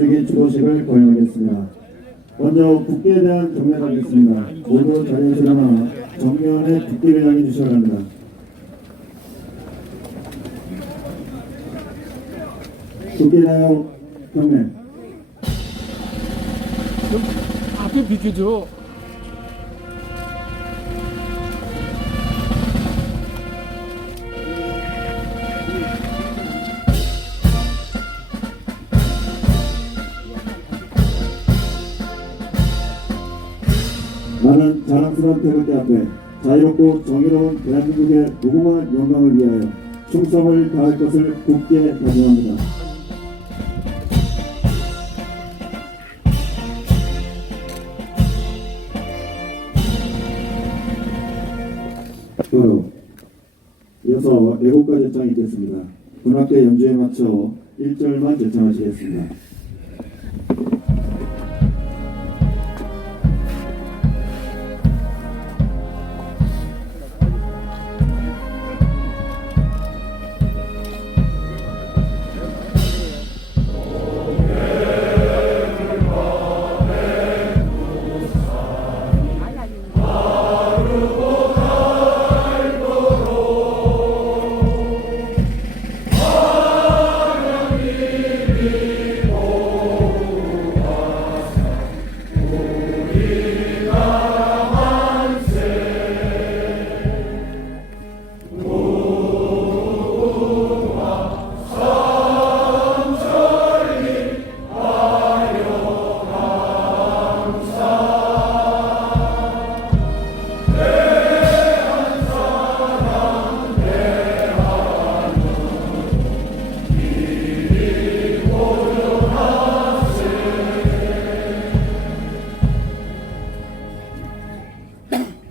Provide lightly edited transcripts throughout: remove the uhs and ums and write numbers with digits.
국적인 추도식을 거행하겠습니다. 먼저 국기에 대한 경례하겠습니다. 모두 자리에서 일어나 정면에 국기를 향해 주셔야 합니다. 국기에 대하여 경례. 앞에 비켜줘. 나는 자랑스러운 태극기 앞에 자유롭고 정의로운 대한민국의 무궁한 영광을 위하여 충성을 다할 것을 굳게 다짐합니다. 바로 이어서 애국가 제창이 있겠습니다. 군악대 연주에 맞춰 1절만 제창하시겠습니다.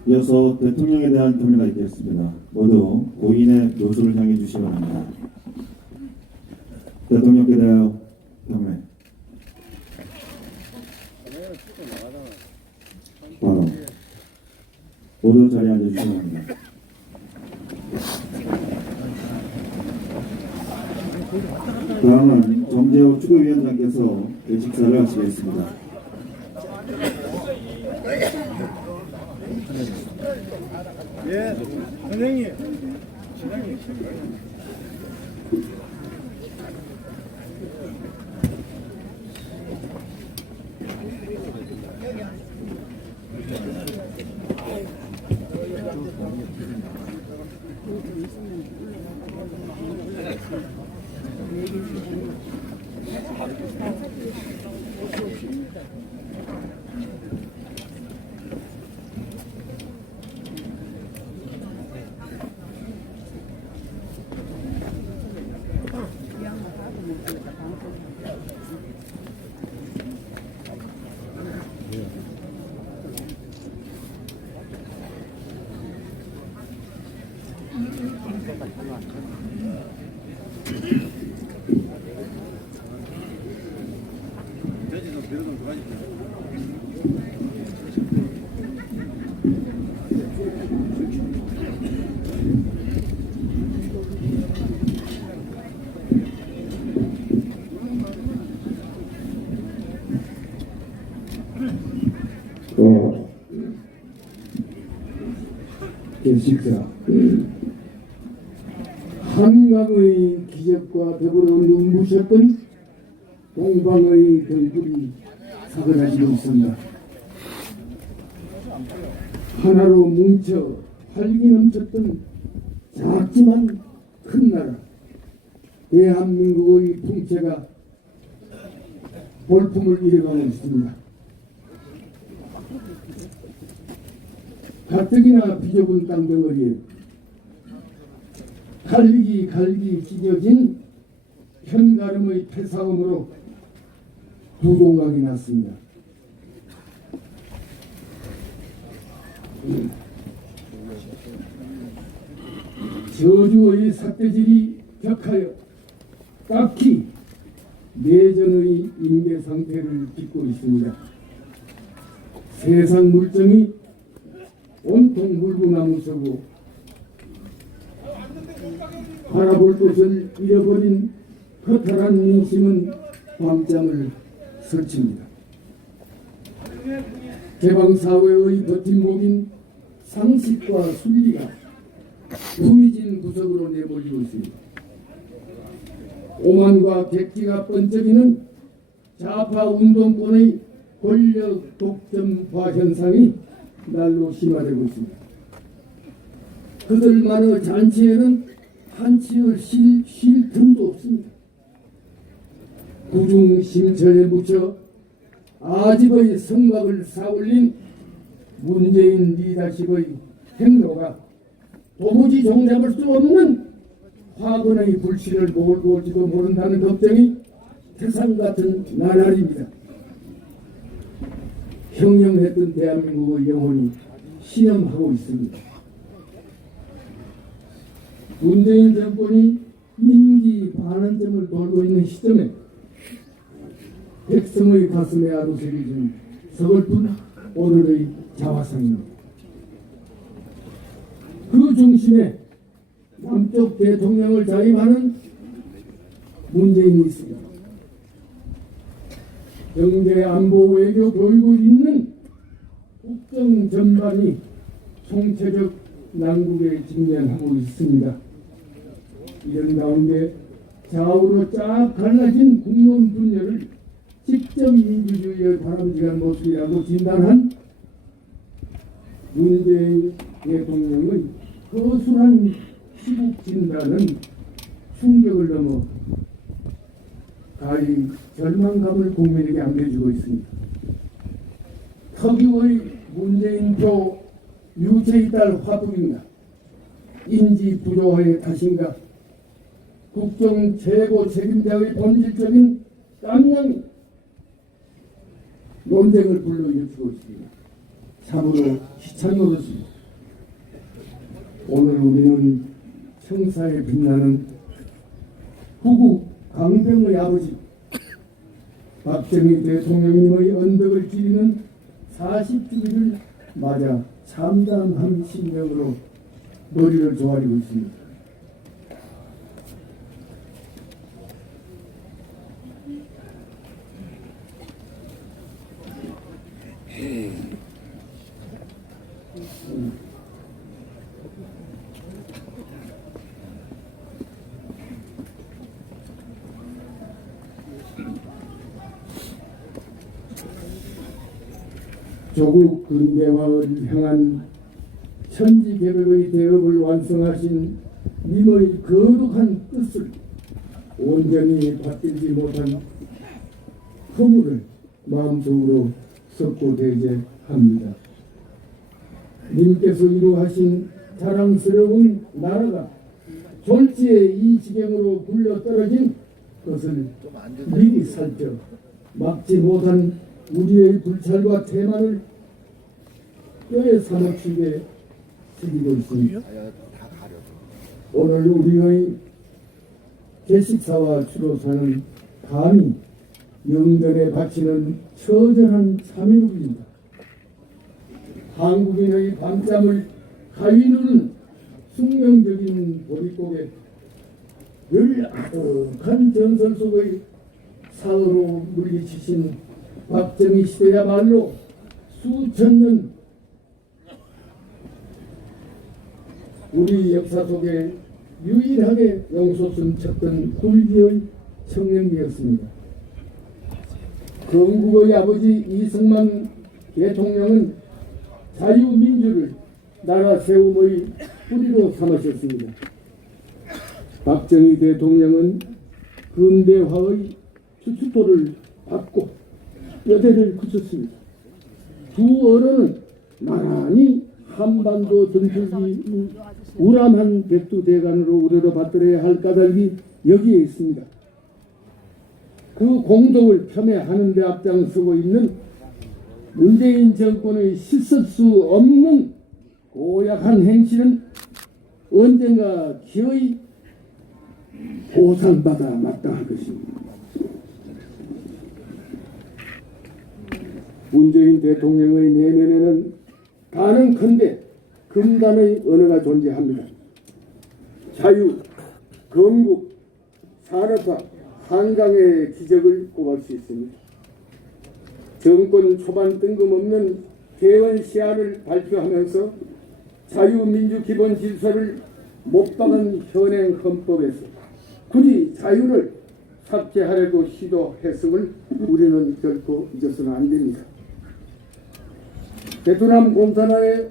이어서 대통령에 대한 경례가 있겠습니다. 모두 고인의 묘소를 향해 주시기 바랍니다. 대통령께 대하여 경례. 바로 모두 자리에 앉아주시기 바랍니다. 다음은 정재호 추구위원장께서 대식사를 하시겠습니다. 예, 선생님. 시장님. 식사 한강의 기적과 더불어 눈부셨던 동방의 별들이 사그라지고 있습니다. 하나로 뭉쳐 활기 넘쳤던 작지만 큰 나라 대한민국의 풍채가 볼품을 잃어가고 있습니다. 가뜩이나 비좁은 땅덩어리에 갈기 찢어진 현가름의 폐사음으로 부동각이 났습니다. 저주의 삿대질이 격하여 딱히 내전의 임계 상태를 빚고 있습니다. 세상 물정이 온통 물구나무서고 바라볼 곳을 잃어버린 허탈한 민심은 밤잠을 설치입니다. 개방사회의 버팀목인 상식과 순리가 후미진 구석으로 내몰리고 있습니다. 오만과 객기가 번쩍이는 좌파 운동권의 권력 독점화 현상이 날로 심화되고 있습니다. 그들만의 잔치에는 한치를 쉴 틈도 없습니다. 구중심철에 묻혀 아집의 성곽을 쌓아올린 문재인 리더십의 행로가 도무지 종잡을 수 없는 화근의 불씨를 몰고 올지도 모른다는 걱정이 태산 같은 나날입니다. 혁명했던 대한민국의 영혼이 시험하고 있습니다. 문재인 정권이 임기 반환점을 돌고 있는 시점에 백성의 가슴에 아로새겨진 서글픈 오늘의 자화상입니다. 그 중심에 남쪽 대통령을 자임하는 문재인이 있습니다. 경제, 안보, 외교, 교육을 잇는 국정 전반이 총체적 난국에 직면하고 있습니다. 이런 가운데 좌우로 쫙 갈라진 국론 분열을 직접 민주주의의 바람직한 모습이라고 진단한 문재인 대통령의 거술한 시국 진단은 충격을 넘어 가히 절망감을 국민에게 안겨주고 있습니다. 특유의 문재인표 유체이달 화두인가, 인지 부조화의 탓인가, 국정 최고 책임자의 본질적인 깜냥이 논쟁을 불러일으키고 있습니다. 참으로 희창 노릇입니다. 오늘 우리는 청사에 빛나는 후국 강병의 아버지 박정희 대통령님의 언덕을 기리는 40주기를 맞아 참담한 심령으로 머리를 조아리고 있습니다. 조국 근대화를 향한 천지개벽의 대업을 완성하신 님의 거룩한 뜻을 온전히 받들지 못한 허물을 마음속으로 섞고 대제합니다. 님께서 이루하신 자랑스러운 나라가 졸지에 이 지경으로 굴러 떨어진 것을 미리 살펴 막지 못한 우리의 불찰과 태만을 뼈에 사무치게 새기고 있습니다. 오늘 우리의 개식사와 추로사는 감히 영전에 바치는 처절한 참회국입니다. 한국인의 밤잠을 가위누른 숙명적인 보릿고개, 늘 아득한 전설 속의 사으로 물리치신 박정희 시대야말로 수천 년 우리 역사 속에 유일하게 용솟음 쳤던 굴기의 청년기였습니다. 건국의 아버지 이승만 대통령은 자유민주를 나라 세움의 뿌리로 삼으셨습니다. 박정희 대통령은 근대화의 추추토를 받고 뼈대를 굳혔습니다. 두 어른은 나란히 한반도 전투기 우람한 백두대간으로 우러러 받들어야 할 까닭이 여기에 있습니다. 그 공덕을 폄훼하는 데 앞장서고 있는 문재인 정권의 씻을 수 없는 고약한 행실은 언젠가 기어이 보상받아 마땅할 것입니다. 문재인 대통령의 내면에는 가능컨대 금단의 언어가 존재합니다. 자유, 건국, 산업화, 한강의 기적을 꼽을 수 있습니다. 정권 초반 뜬금없는 개헌 시한을 발표하면서 자유민주 기본 질서를 못 박은 현행 헌법에서 굳이 자유를 삭제하려고 시도했음을 우리는 결코 잊어서는 안 됩니다. 베트남 공산화의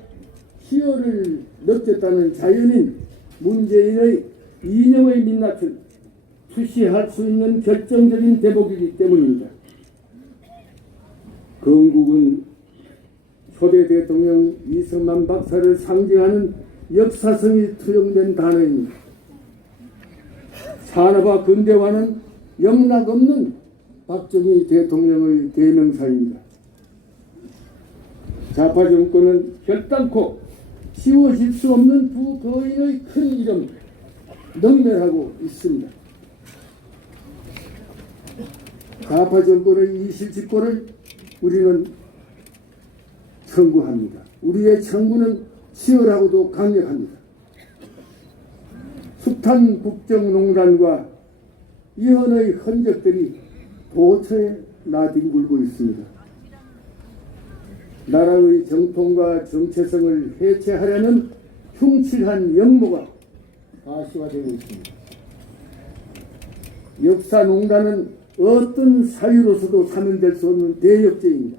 희열을 느꼈다는 자연인 문재인의 이념의 민낯을 투시할 수 있는 결정적인 대목이기 때문입니다. 건국은 초대 대통령 이승만 박사를 상징하는 역사성이 투영된 단어입니다. 산업화 근대화는 영락없는 박정희 대통령의 대명사입니다. 좌파 정권은 결단코 지워질 수 없는 두 거인의 큰 이름 능멸하고 있습니다. 좌파 정권의 이실직고를 우리는 청구합니다. 우리의 청구는 치열하고도 강력합니다. 숱한 국정농단과 이혼의 흔적들이 도처에 나뒹굴고 있습니다. 나라의 정통과 정체성을 해체하려는 흉칠한 역모가 가시화되고 있습니다. 역사농단은 어떤 사유로서도 사면될 수 없는 대역죄입니다.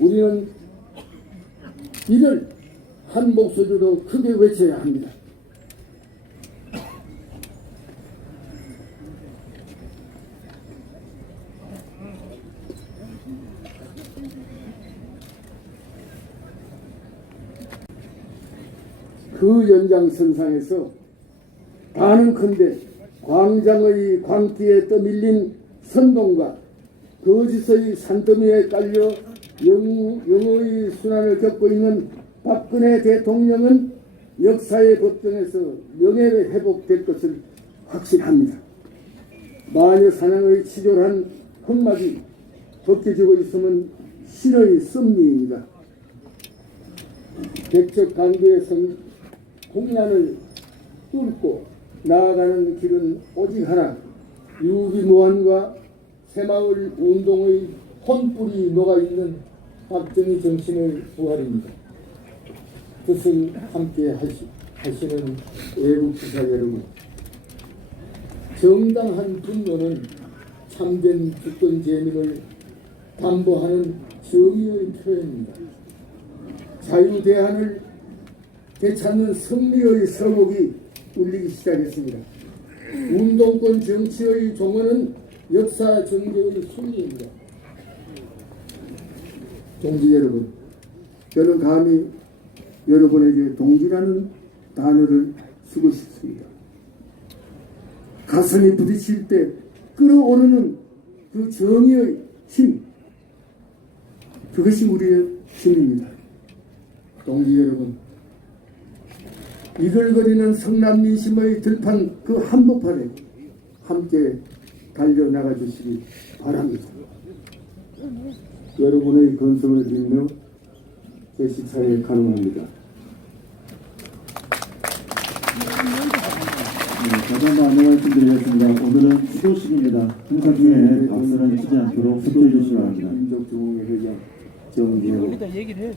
우리는 이를 한 목소리로 크게 외쳐야 합니다. 그 연장선상에서 가능컨대 광장의 광기에 떠밀린 선동과 거짓의 산더미에 깔려 영의 순환을 겪고 있는 박근혜 대통령은 역사의 법정에서 명예를 회복될 것을 확신합니다. 마녀 사냥의 치졸한 흑막이 벗겨지고 있으면 신의 섭리입니다. 백척 강도의 공난을 뚫고 나아가는 길은 오직 하나, 유비무환과 새마을 운동의 혼불이 녹아있는 박정희 정신의 부활입니다. 뜻을 함께 하시는 애국지사 여러분, 정당한 분노는 참된 주권 재민을 담보하는 정의의 표현입니다. 자유대한을 되찾는 승리의 서곡이 울리기 시작했습니다. 운동권 정치의 종언은 역사 정적의 순리입니다. 동지 여러분, 저는 감히 여러분에게 동지라는 단어를 쓰고 싶습니다. 가슴이 부딪힐 때 끌어오르는 그 정의의 힘, 그것이 우리의 힘입니다. 동지 여러분, 이글거리는 성남 민심의 들판 그 한복판에 함께 달려나가 주시기 바랍니다. 여러분의 건성을 빌며 제 시차에 가능합니다. 다시 한번 안내 말씀드리겠습니다. 오늘은 수도식입니다. 행사 중에 박수는 치지 않도록 협조해 주시기 바랍니다. 민족중흥회장 정진호. 여기다 얘기를 해.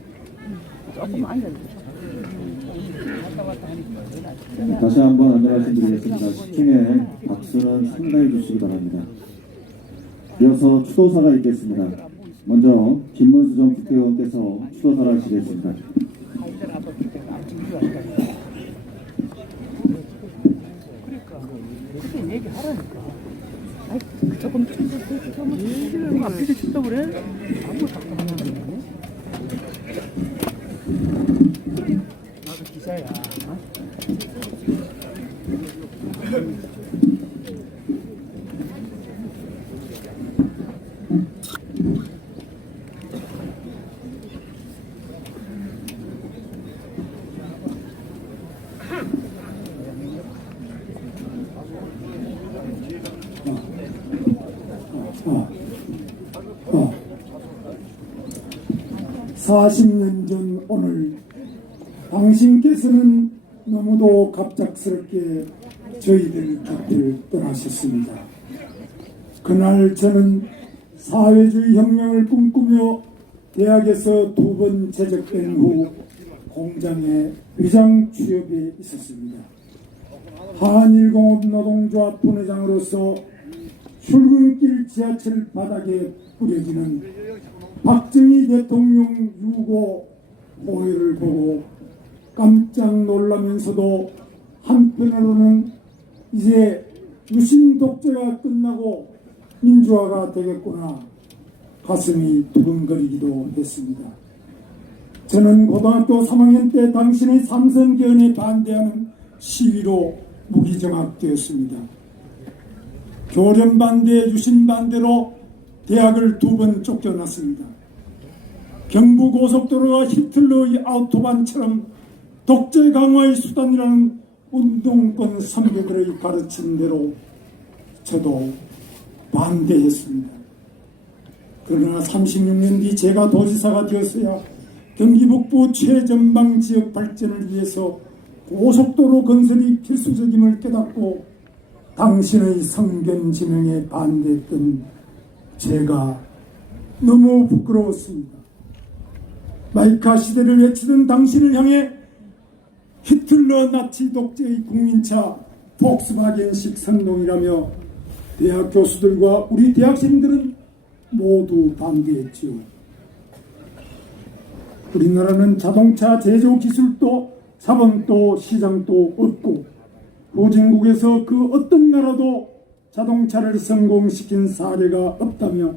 조금 앉아주세요. 다시 한번 안내 말씀드리겠습니다. 시청에 박수는 상당해 주시기 바랍니다. 이어서 추도사가 있겠습니다. 먼저 김문수 전 국회의원께서 추도사를 하시겠습니다. 얘기하라니까. 조금 얘기를 앞에서 준다 그래? 아무것도 안 하는 나도 기자야. 어. 40년 전 오늘 당신께서는 너무도 갑작스럽게 저희들 곁을 떠나셨습니다. 그날 저는 사회주의 혁명을 꿈꾸며 대학에서 2번 제적된 후 공장에 위장 취업에 있었습니다. 한일공업 노동조합 본회장으로서 출근길 지하철 바닥에 뿌려지는 박정희 대통령 유고 호의를 보고 깜짝 놀라면서도 한편으로는 이제 유신 독재가 끝나고 민주화가 되겠구나 가슴이 두근거리기도 했습니다. 저는 고등학교 3학년 때 당신의 삼선 개헌에 반대하는 시위로 무기정학되었습니다. 교련 반대, 유신 반대로 대학을 2번 쫓겨났습니다. 경부고속도로가 히틀러의 아우토반처럼 독재 강화의 수단이라는 운동권 선배들의 가르친 대로 저도 반대했습니다. 그러나 36년 뒤 제가 도지사가 되었어야 경기 북부 최전방 지역 발전을 위해서 고속도로 건설이 필수적임을 깨닫고 당신의 성견 지명에 반대했던 제가 너무 부끄러웠습니다. 마이카 시대를 외치던 당신을 향해 히틀러 나치 독재의 국민차 폭스바겐식 선동이라며 대학 교수들과 우리 대학생들은 모두 반대했지요. 우리나라는 자동차 제조 기술도 자본도 시장도 없고 후진국에서 그 어떤 나라도 자동차를 성공시킨 사례가 없다며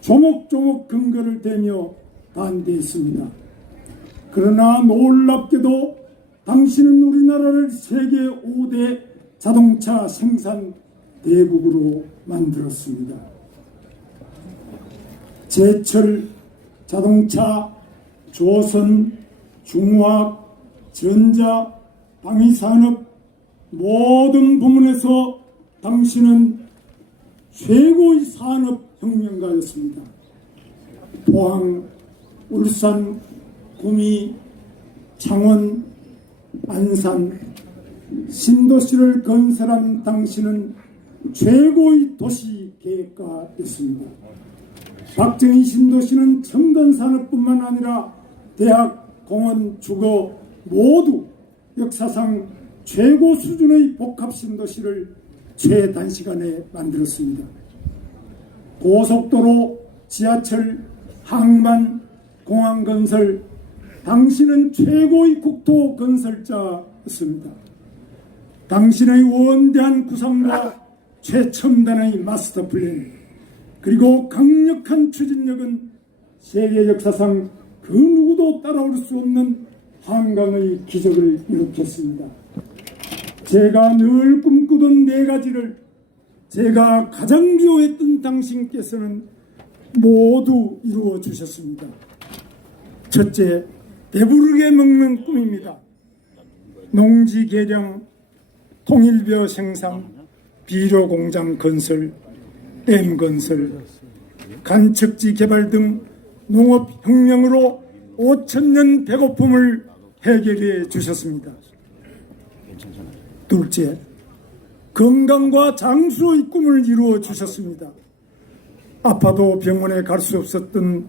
조목조목 근거를 대며 반대했습니다. 그러나 놀랍게도 당신은 우리나라를 세계 5대 자동차 생산 대국으로 만들었습니다. 제철, 자동차, 조선, 중화학, 전자, 방위산업 모든 부문에서 당신은 최고의 산업혁명가였습니다. 포항, 울산, 구미, 창원, 안산, 신도시를 건설한 당신은 최고의 도시계획가였습니다. 박정희 신도시는 첨단산업뿐만 아니라 대학, 공원, 주거 모두 역사상 최고 수준의 복합신도시를 최단시간에 만들었습니다. 고속도로, 지하철, 항만, 공항건설, 당신은 최고의 국토 건설자였습니다. 당신의 원대한 구상과 최첨단의 마스터 플랜 그리고 강력한 추진력은 세계 역사상 그 누구도 따라올 수 없는 한강의 기적을 일으켰습니다. 제가 늘 꿈꾸던 4가지를 제가 가장 미워했던 당신께서는 모두 이루어 주셨습니다. 첫째, 배부르게 먹는 꿈입니다. 농지 개량, 통일벼 생산, 비료공장 건설, 댐 건설, 간척지 개발 등 농업혁명으로 5,000년 배고픔을 해결해 주셨습니다. 둘째, 건강과 장수의 꿈을 이루어 주셨습니다. 아파도 병원에 갈 수 없었던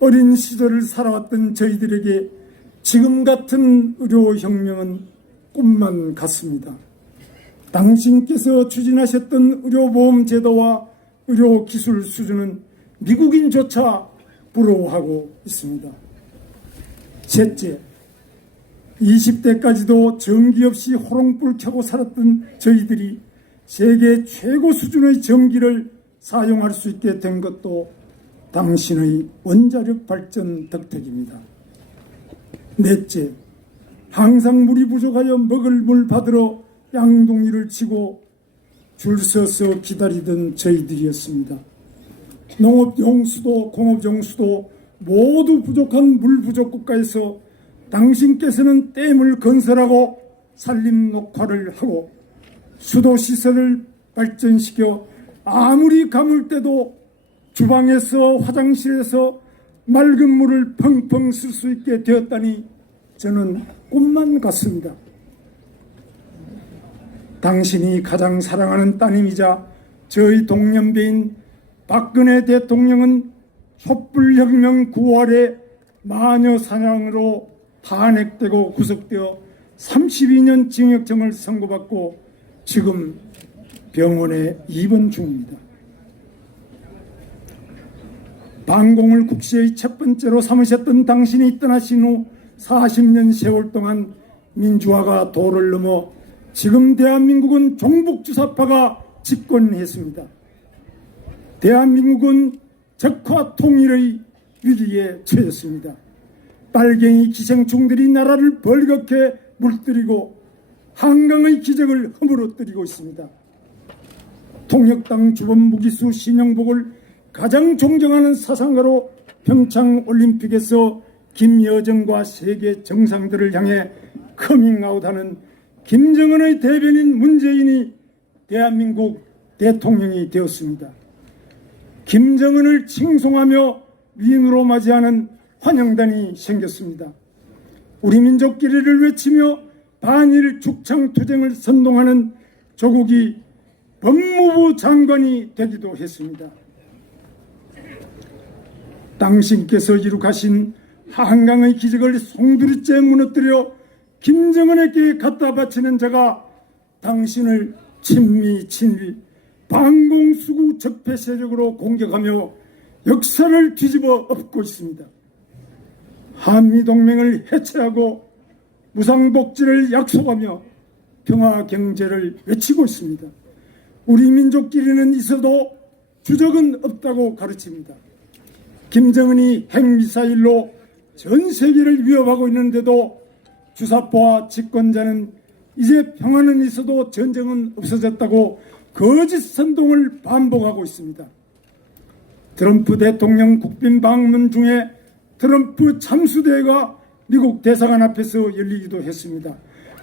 어린 시절을 살아왔던 저희들에게 지금 같은 의료혁명은 꿈만 같습니다. 당신께서 추진하셨던 의료보험 제도와 의료기술 수준은 미국인조차 부러워하고 있습니다. 셋째, 20대까지도 전기 없이 호롱불 켜고 살았던 저희들이 세계 최고 수준의 전기를 사용할 수 있게 된 것도 당신의 원자력 발전 덕택입니다. 넷째, 항상 물이 부족하여 먹을 물 받으러 양동이를 치고 줄 서서 기다리던 저희들이었습니다. 농업용수도 공업용수도 모두 부족한 물 부족 국가에서 당신께서는 댐을 건설하고 산림 녹화를 하고 수도시설을 발전시켜 아무리 가물 때도 주방에서 화장실에서 맑은 물을 펑펑 쓸 수 있게 되었다니 저는 꿈만 같습니다. 당신이 가장 사랑하는 따님이자 저희 동년배인 박근혜 대통령은 촛불혁명 9월에 마녀 사냥으로 탄핵되고 구속되어 32년 징역형을 선고받고 지금 병원에 입원 중입니다. 반공을 국시의 첫 번째로 삼으셨던 당신이 떠나신 후 40년 세월 동안 민주화가 도를 넘어 지금 대한민국은 종북주사파가 집권했습니다. 대한민국은 적화 통일의 위기에 처했습니다. 빨갱이 기생충들이 나라를 벌겋게 물들이고 한강의 기적을 허물어뜨리고 있습니다. 통역당 주범 무기수 신영복을 가장 존경하는 사상가로 평창올림픽에서 김여정과 세계 정상들을 향해 커밍아웃하는 김정은의 대변인 문재인이 대한민국 대통령이 되었습니다. 김정은을 칭송하며 위인으로 맞이하는 환영단이 생겼습니다. 우리 민족끼리를 외치며 반일 죽창투쟁을 선동하는 조국이 법무부 장관이 되기도 했습니다. 당신께서 이룩하신 한강의 기적을 송두리째 무너뜨려 김정은에게 갖다 바치는 자가 당신을 친미 친일 반공수구 적폐 세력으로 공격하며 역사를 뒤집어 엎고 있습니다. 한미동맹을 해체하고 무상복지를 약속하며 평화경제를 외치고 있습니다. 우리 민족끼리는 있어도 주적은 없다고 가르칩니다. 김정은이 핵미사일로 전 세계를 위협하고 있는데도 주사파와 집권자는 이제 평화는 있어도 전쟁은 없어졌다고 거짓 선동을 반복하고 있습니다. 트럼프 대통령 국빈 방문 중에 트럼프 참수대회가 미국 대사관 앞에서 열리기도 했습니다.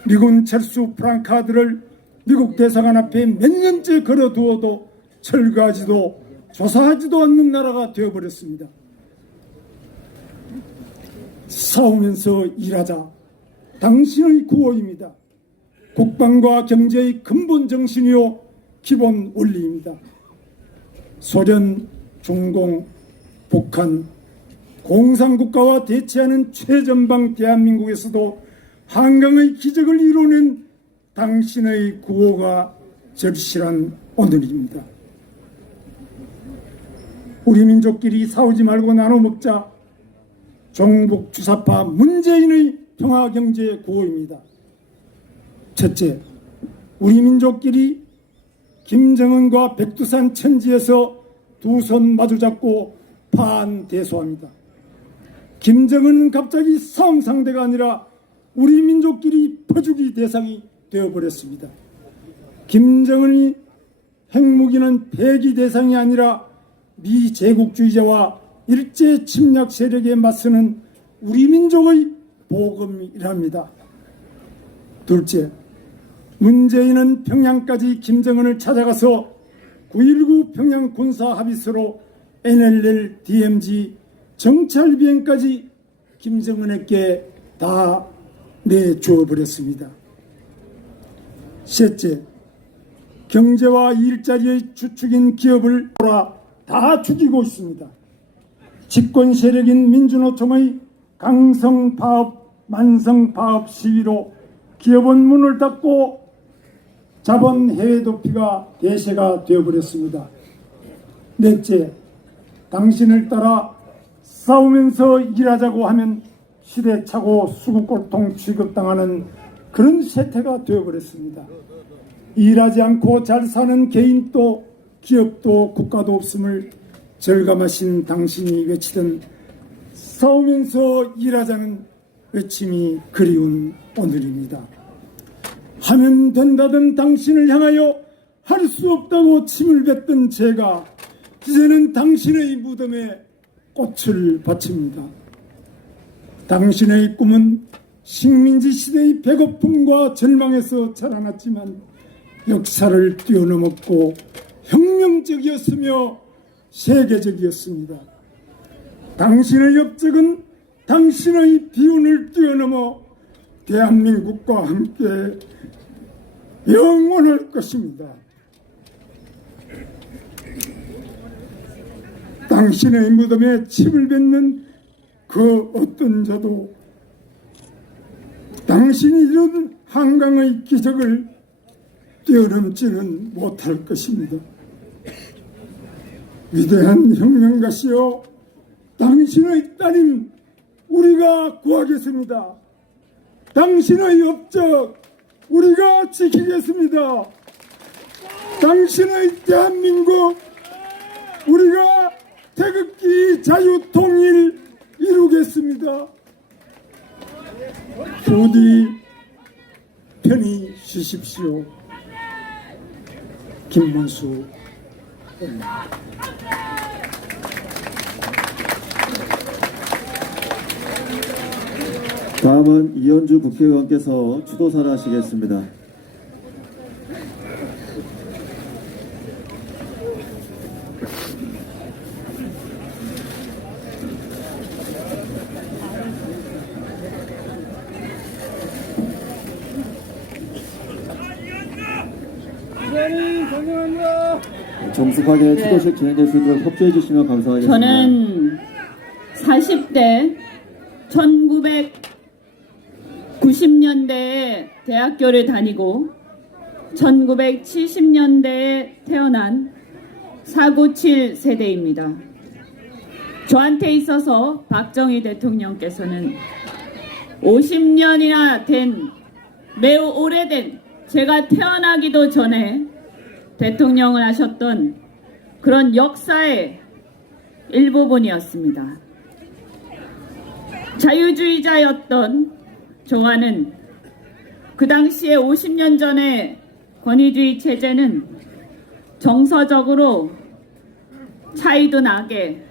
미군 철수 프랑카드를 미국 대사관 앞에 몇 년째 걸어두어도 철거하지도 조사하지도 않는 나라가 되어버렸습니다. 싸우면서 일하자. 당신의 구호입니다. 국방과 경제의 근본 정신이요 기본 원리입니다. 소련, 중공, 북한, 공산국가와 대치하는 최전방 대한민국에서도 한강의 기적을 이뤄낸 당신의 구호가 절실한 오늘입니다. 우리 민족끼리 싸우지 말고 나눠 먹자. 종북 주사파 문재인의 평화경제 구호입니다. 첫째, 우리 민족끼리 김정은과 백두산 천지에서 두 손 마주잡고 반대소합니다. 김정은은 갑자기 싸움 상대가 아니라 우리 민족끼리 퍼주기 대상이 되어버렸습니다. 김정은이 핵무기는 폐기 대상이 아니라 미제국주의자와 일제 침략 세력에 맞서는 우리 민족의 복음이랍니다. 둘째, 문재인은 평양까지 김정은을 찾아가서 9.19 평양 군사합의서로 NLL, DMZ, 정찰 비행까지 김정은에게 다 내주어 버렸습니다. 셋째, 경제와 일자리의 주축인 기업을 다 죽이고 있습니다. 집권 세력인 민주노총의 강성파업, 만성파업 시위로 기업은 문을 닫고 자본 해외 도피가 대세가 되어버렸습니다. 넷째, 당신을 따라 싸우면서 일하자고 하면 시대착오 수급골통 취급당하는 그런 세태가 되어버렸습니다. 일하지 않고 잘 사는 개인도 기업도 국가도 없음을 절감하신 당신이 외치던 싸우면서 일하자는 외침이 그리운 오늘입니다. 하면 된다던 당신을 향하여 할 수 없다고 침을 뱉던 제가 이제는 당신의 무덤에 꽃을 바칩니다. 당신의 꿈은 식민지 시대의 배고픔과 절망에서 자라났지만 역사를 뛰어넘었고 혁명적이었으며 세계적이었습니다. 당신의 업적은 당신의 비운을 뛰어넘어 대한민국과 함께 영원할 것입니다. 당신의 무덤에 침을 뱉는 그 어떤 자도 당신이 이룬 한강의 기적을 뛰어넘지는 못할 것입니다. 위대한 혁명가시여, 당신의 따님 우리가 구하겠습니다. 당신의 업적 우리가 지키겠습니다. 당신의 대한민국 우리가 태극기 자유통일 이루겠습니다. 부디 편히 쉬십시오. 김문수. 다음은 이현주 국회의원께서 추도사를 하시겠습니다. 정숙하게 추도식 진행될 수 있도록 협조해 주시면 감사하겠습니다. 저는 40대 1990년대에 대학교를 다니고 1970년대에 태어난 497 세대입니다. 저한테 있어서 박정희 대통령께서는 50년이나 된 매우 오래된, 제가 태어나기도 전에 대통령을 하셨던 그런 역사의 일부분이었습니다. 자유주의자였던 저와는 그 당시에 50년 전의 권위주의 체제는 정서적으로 차이도 나게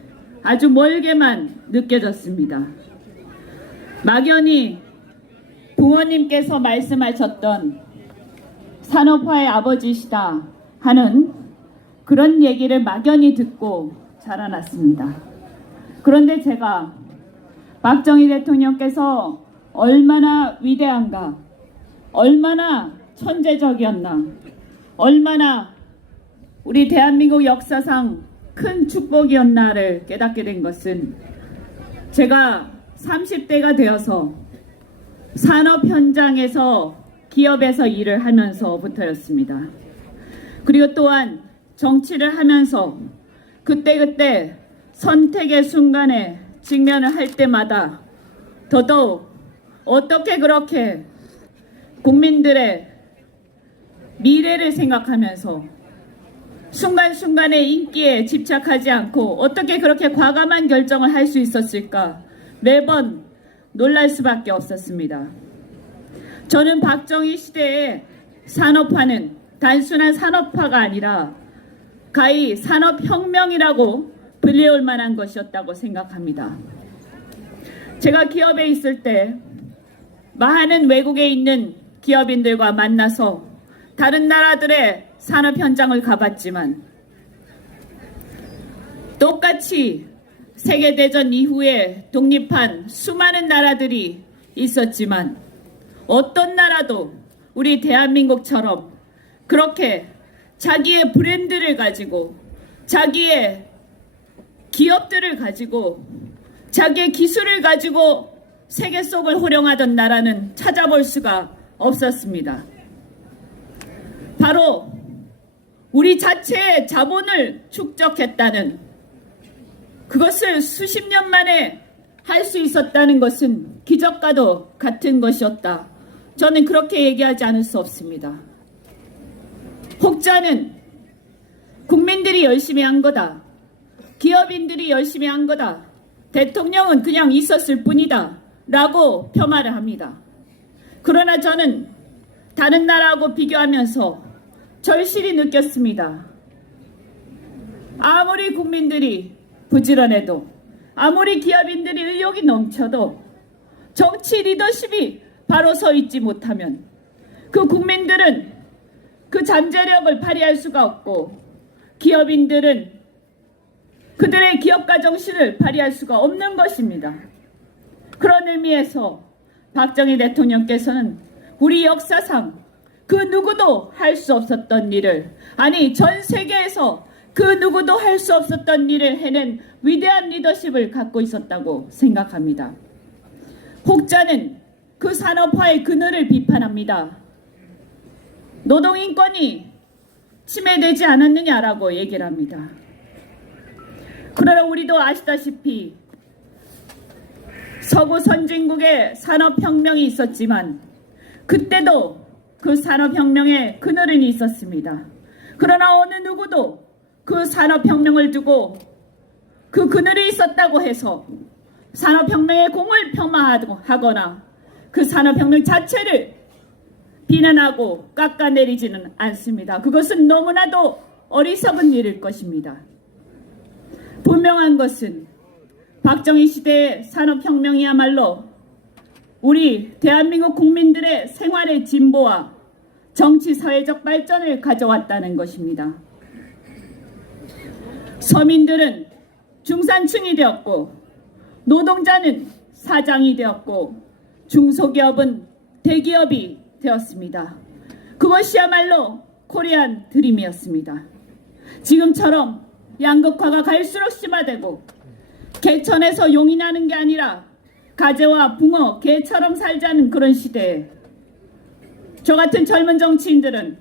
아주 멀게만 느껴졌습니다. 막연히 부모님께서 말씀하셨던 산업화의 아버지시다 하는 그런 얘기를 막연히 듣고 자라났습니다. 그런데 제가 박정희 대통령께서 얼마나 위대한가, 얼마나 천재적이었나, 얼마나 우리 대한민국 역사상 큰 축복이었나를 깨닫게 된 것은 제가 30대가 되어서 산업 현장에서 기업에서 일을 하면서부터였습니다. 그리고 또한 정치를 하면서 그때그때 선택의 순간에 직면을 할 때마다 더더욱 어떻게 그렇게 국민들의 미래를 생각하면서 순간순간의 인기에 집착하지 않고 어떻게 그렇게 과감한 결정을 할 수 있었을까 매번 놀랄 수밖에 없었습니다. 저는 박정희 시대의 산업화는 단순한 산업화가 아니라 가히 산업혁명이라고 불리울 만한 것이었다고 생각합니다. 제가 기업에 있을 때 많은 외국에 있는 기업인들과 만나서 다른 나라들의 산업 현장을 가봤지만 똑같이 세계대전 이후에 독립한 수많은 나라들이 있었지만 어떤 나라도 우리 대한민국처럼 그렇게 자기의 브랜드를 가지고 자기의 기업들을 가지고 자기의 기술을 가지고 세계 속을 호령하던 나라는 찾아볼 수가 없었습니다. 바로 우리 자체의 자본을 축적했다는, 그것을 수십 년 만에 할 수 있었다는 것은 기적과도 같은 것이었다. 저는 그렇게 얘기하지 않을 수 없습니다. 혹자는 국민들이 열심히 한 거다, 기업인들이 열심히 한 거다, 대통령은 그냥 있었을 뿐이다 라고 폄하를 합니다. 그러나 저는 다른 나라하고 비교하면서 절실히 느꼈습니다. 아무리 국민들이 부지런해도, 아무리 기업인들이 의욕이 넘쳐도 정치 리더십이 바로 서 있지 못하면 그 국민들은 그 잠재력을 발휘할 수가 없고 기업인들은 그들의 기업가 정신을 발휘할 수가 없는 것입니다. 그런 의미에서 박정희 대통령께서는 우리 역사상 그 누구도 할 수 없었던 일을, 아니 전 세계에서 그 누구도 할 수 없었던 일을 해낸 위대한 리더십을 갖고 있었다고 생각합니다. 혹자는 그 산업화의 그늘을 비판합니다. 노동인권이 침해되지 않았느냐라고 얘기를 합니다. 그러나 우리도 아시다시피 서구 선진국의 산업혁명이 있었지만 그때도 그 산업혁명의 그늘은 있었습니다. 그러나 어느 누구도 그 산업혁명을 두고 그 그늘이 있었다고 해서 산업혁명의 공을 폄하하거나 그 산업혁명 자체를 비난하고 깎아내리지는 않습니다. 그것은 너무나도 어리석은 일일 것입니다. 분명한 것은 박정희 시대의 산업혁명이야말로 우리 대한민국 국민들의 생활의 진보와 정치 사회적 발전을 가져왔다는 것입니다. 서민들은 중산층이 되었고 노동자는 사장이 되었고 중소기업은 대기업이 되었습니다. 그것이야말로 코리안 드림이었습니다. 지금처럼 양극화가 갈수록 심화되고 개천에서 용이 나는 게 아니라 가재와 붕어, 개처럼 살자는 그런 시대에 저 같은 젊은 정치인들은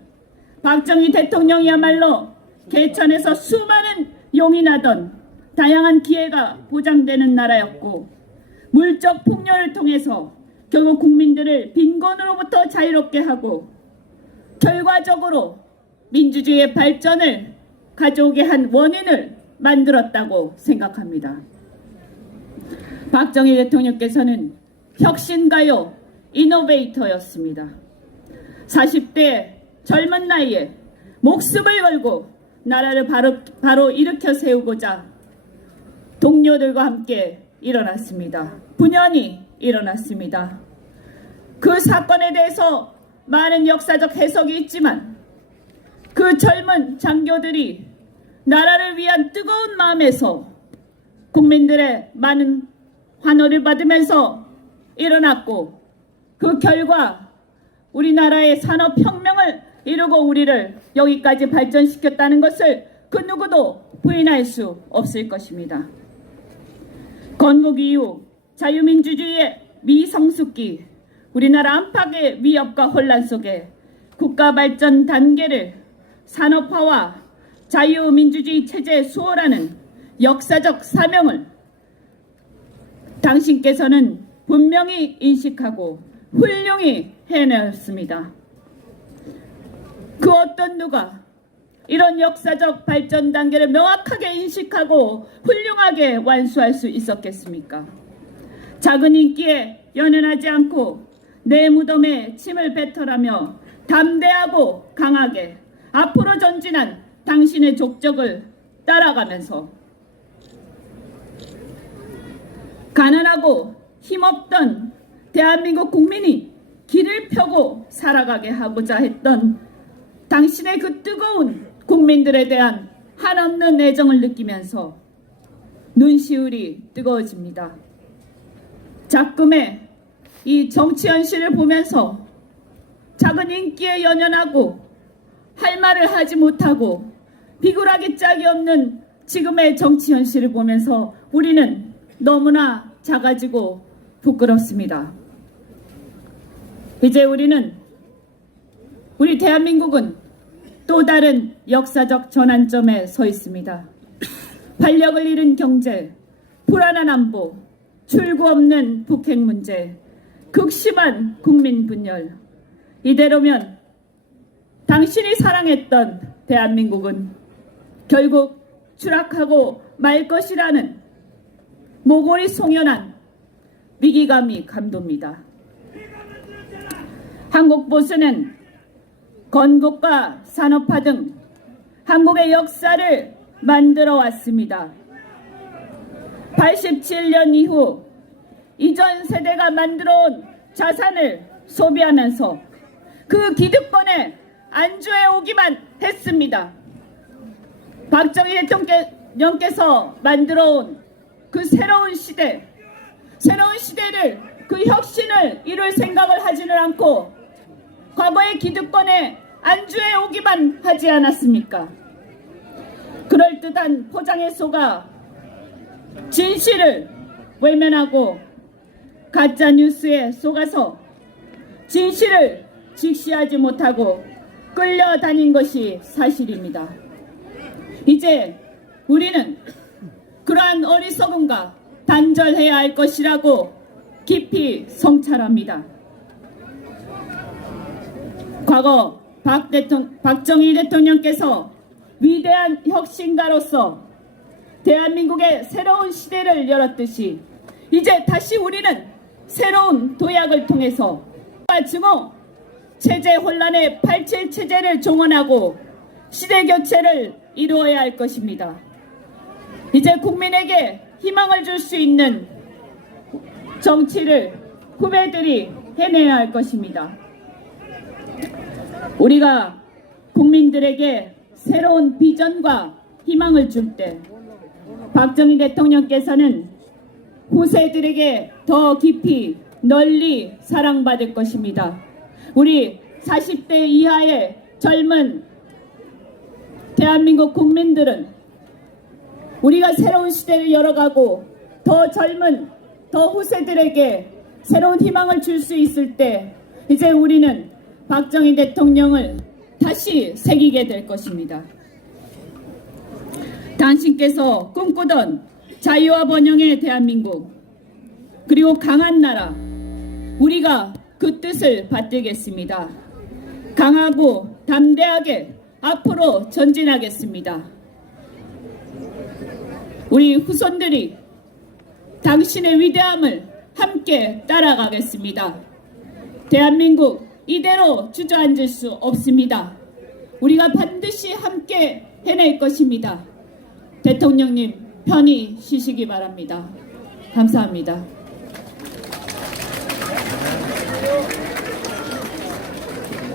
박정희 대통령이야말로 개천에서 수많은 용이 나던 다양한 기회가 보장되는 나라였고 물적 폭력을 통해서 결국 국민들을 빈곤으로부터 자유롭게 하고 결과적으로 민주주의의 발전을 가져오게 한 원인을 만들었다고 생각합니다. 박정희 대통령께서는 혁신가요, 이노베이터였습니다. 40대 젊은 나이에 목숨을 걸고 나라를 바로 일으켜 세우고자 동료들과 함께 일어났습니다. 분연히 일어났습니다. 그 사건에 대해서 많은 역사적 해석이 있지만 그 젊은 장교들이 나라를 위한 뜨거운 마음에서 국민들의 많은 환호를 받으면서 일어났고 그 결과 우리나라의 산업혁명을 이루고 우리를 여기까지 발전시켰다는 것을 그 누구도 부인할 수 없을 것입니다. 건국 이후 자유민주주의의 미성숙기, 우리나라 안팎의 위협과 혼란 속에 국가 발전 단계를 산업화와 자유민주주의 체제에 수호라는 역사적 사명을 당신께서는 분명히 인식하고 훌륭히 해내었습니다. 그 어떤 누가 이런 역사적 발전 단계를 명확하게 인식하고 훌륭하게 완수할 수 있었겠습니까? 작은 인기에 연연하지 않고 내 무덤에 침을 뱉어라며 담대하고 강하게 앞으로 전진한 당신의 족적을 따라가면서 가난하고 힘없던 대한민국 국민이 길을 펴고 살아가게 하고자 했던 당신의 그 뜨거운 국민들에 대한 한없는 애정을 느끼면서 눈시울이 뜨거워집니다. 작금의 이 정치 현실을 보면서 작은 인기에 연연하고 할 말을 하지 못하고 비굴하기 짝이 없는 지금의 정치 현실을 보면서 우리는 너무나 작아지고 부끄럽습니다. 이제 우리 대한민국은 또 다른 역사적 전환점에 서 있습니다. 활력을 잃은 경제, 불안한 안보, 출구 없는 북핵 문제, 극심한 국민 분열. 이대로면 당신이 사랑했던 대한민국은 결국 추락하고 말 것이라는 모골이 송연한 위기감이 감돕니다. 한국보수는 건국과 산업화 등 한국의 역사를 만들어 왔습니다. 87년 이후 이전 세대가 만들어온 자산을 소비하면서 그 기득권에 안주해 오기만 했습니다. 박정희 대통령께서 만들어온 그 새로운 시대를 그 혁신을 이룰 생각을 하지는 않고 과거의 기득권에 안주해 오기만 하지 않았습니까? 그럴듯한 포장에 속아 진실을 외면하고 가짜 뉴스에 속아서 진실을 직시하지 못하고 끌려다닌 것이 사실입니다. 이제 우리는 그러한 어리석음과 단절해야 할 것이라고 깊이 성찰합니다. 과거 박정희 대통령께서 위대한 혁신가로서 대한민국의 새로운 시대를 열었듯이 이제 다시 우리는 새로운 도약을 통해서 증오, 체제 혼란의 87 체제를 종언하고 시대 교체를 이루어야 할 것입니다. 이제 국민에게 희망을 줄 수 있는 정치를 후배들이 해내야 할 것입니다. 우리가 국민들에게 새로운 비전과 희망을 줄 때 박정희 대통령께서는 후세들에게 더 깊이 널리 사랑받을 것입니다. 우리 40대 이하의 젊은 대한민국 국민들은 우리가 새로운 시대를 열어가고 더 젊은 더 후세들에게 새로운 희망을 줄 수 있을 때 이제 우리는 박정희 대통령을 다시 새기게 될 것입니다. 당신께서 꿈꾸던 자유와 번영의 대한민국 그리고 강한 나라 우리가 그 뜻을 받들겠습니다. 강하고 담대하게 앞으로 전진하겠습니다. 우리 후손들이 당신의 위대함을 함께 따라가겠습니다. 대한민국 이대로 주저앉을 수 없습니다. 우리가 반드시 함께 해낼 것입니다. 대통령님 편히 쉬시기 바랍니다. 감사합니다.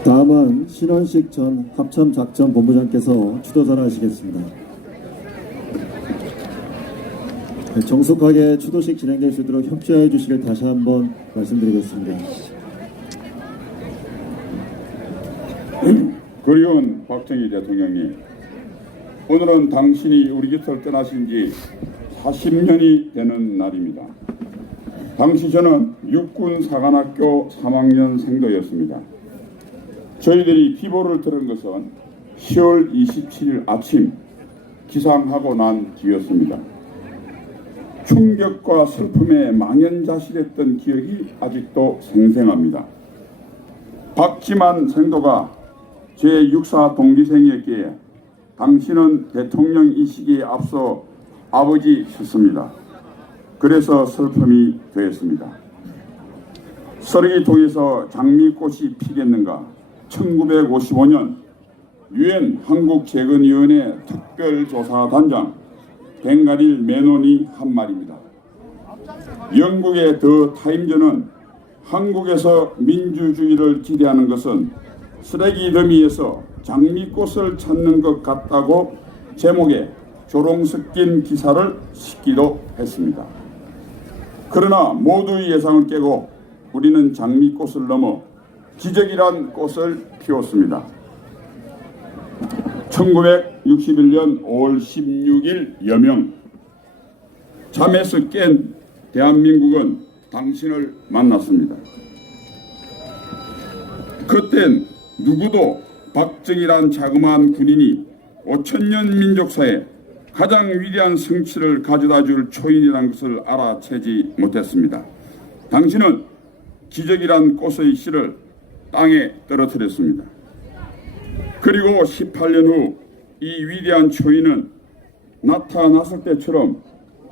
다음은 신원식 전 합참작전본부장께서 추도사를 하시겠습니다. 정숙하게 추도식 진행될 수 있도록 협조해 주시길 다시 한번 말씀드리겠습니다. 그리운 박정희 대통령님, 오늘은 당신이 우리 곁을 떠나신 지 40년이 되는 날입니다. 당시 저는 육군사관학교 3학년 생도였습니다. 저희들이 비보를 들은 것은 10월 27일 아침 기상하고 난 뒤였습니다. 충격과 슬픔에 망연자실했던 기억이 아직도 생생합니다. 박지만 생도가 제6사 동기생이었기에 당신은 대통령 이 시기에 앞서 아버지셨습니다. 그래서 슬픔이 되었습니다. 쓰레기통에서 장미꽃이 피겠는가 1955년 유엔 한국재건위원회 특별조사단장 벵가릴 메논이 한 말입니다. 영국의 더 타임즈는 한국에서 민주주의를 기대하는 것은 쓰레기 더미에서 장미꽃을 찾는 것 같다고 제목에 조롱 섞인 기사를 싣기도 했습니다. 그러나 모두의 예상을 깨고 우리는 장미꽃을 넘어 기적이란 꽃을 피웠습니다. 1961년 5월 16일 여명 잠에서 깬 대한민국은 당신을 만났습니다. 그땐 누구도 박정희란 자그마한 군인이 5천년 민족사에 가장 위대한 성취를 가져다줄 초인이라는 것을 알아채지 못했습니다. 당신은 기적이란 꽃의 씨를 땅에 떨어뜨렸습니다. 그리고 18년 후 이 위대한 초인은 나타났을 때처럼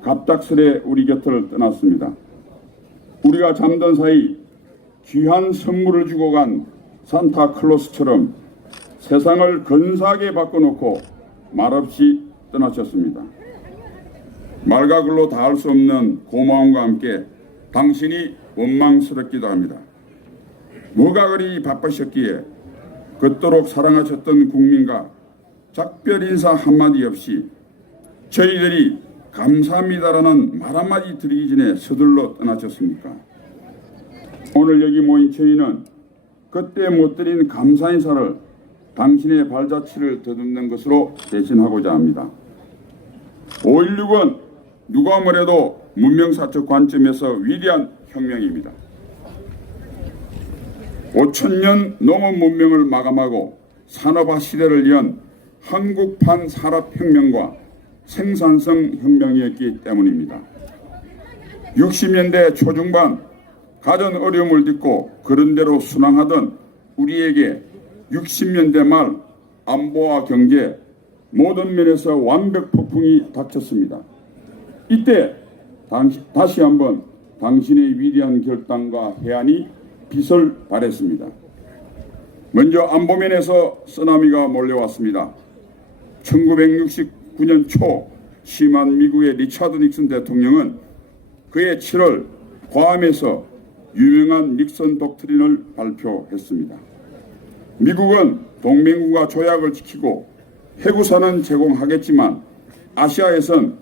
갑작스레 우리 곁을 떠났습니다. 우리가 잠든 사이 귀한 선물을 주고 간 산타클로스처럼 세상을 근사하게 바꿔놓고 말없이 떠나셨습니다. 말과 글로 다할 수 없는 고마움과 함께 당신이 원망스럽기도 합니다. 뭐가 그리 바쁘셨기에 그토록 사랑하셨던 국민과 작별 인사 한마디 없이 저희들이 감사합니다라는 말 한마디 드리기 전에 서둘러 떠나셨습니까? 오늘 여기 모인 저희는 그때 못 드린 감사 인사를 당신의 발자취를 더듬는 것으로 대신하고자 합니다. 5.16은 누가 뭐래도 문명사적 관점에서 위대한 혁명입니다. 5천년 농업 문명을 마감하고 산업화 시대를 연 한국판 산업혁명과 생산성 혁명이었기 때문입니다. 60년대 초중반 가전 어려움을 딛고 그런대로 순항하던 우리에게 60년대 말 안보와 경제 모든 면에서 완벽 폭풍이 닥쳤습니다. 이때 다시 한번 당신의 위대한 결단과 해안이 빛을 발했습니다. 먼저 안보면에서 쓰나미가 몰려왔습니다. 1969년 초 심한 미국의 리차드 닉슨 대통령은 그해 7월 괌에서 유명한 닉슨 독트린을 발표했습니다. 미국은 동맹국가 조약을 지키고 해구산은 제공하겠지만 아시아에선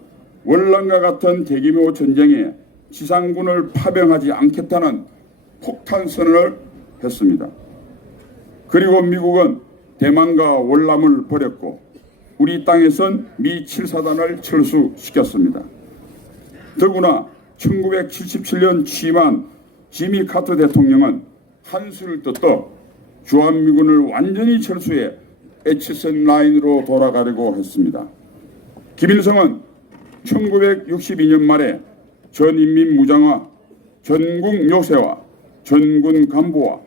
월남과 같은 대규모 전쟁에 지상군을 파병하지 않겠다는 폭탄 선언을 했습니다. 그리고 미국은 대만과 월남을 버렸고 우리 땅에선 미 7사단을 철수시켰습니다. 더구나 1977년 취임한 지미 카터 대통령은 한수를 떴더 주한미군을 완전히 철수해 에치슨 라인으로 돌아가려고 했습니다. 김일성은 1962년 말에 전인민 무장화, 전국 요새화, 전군 간부화,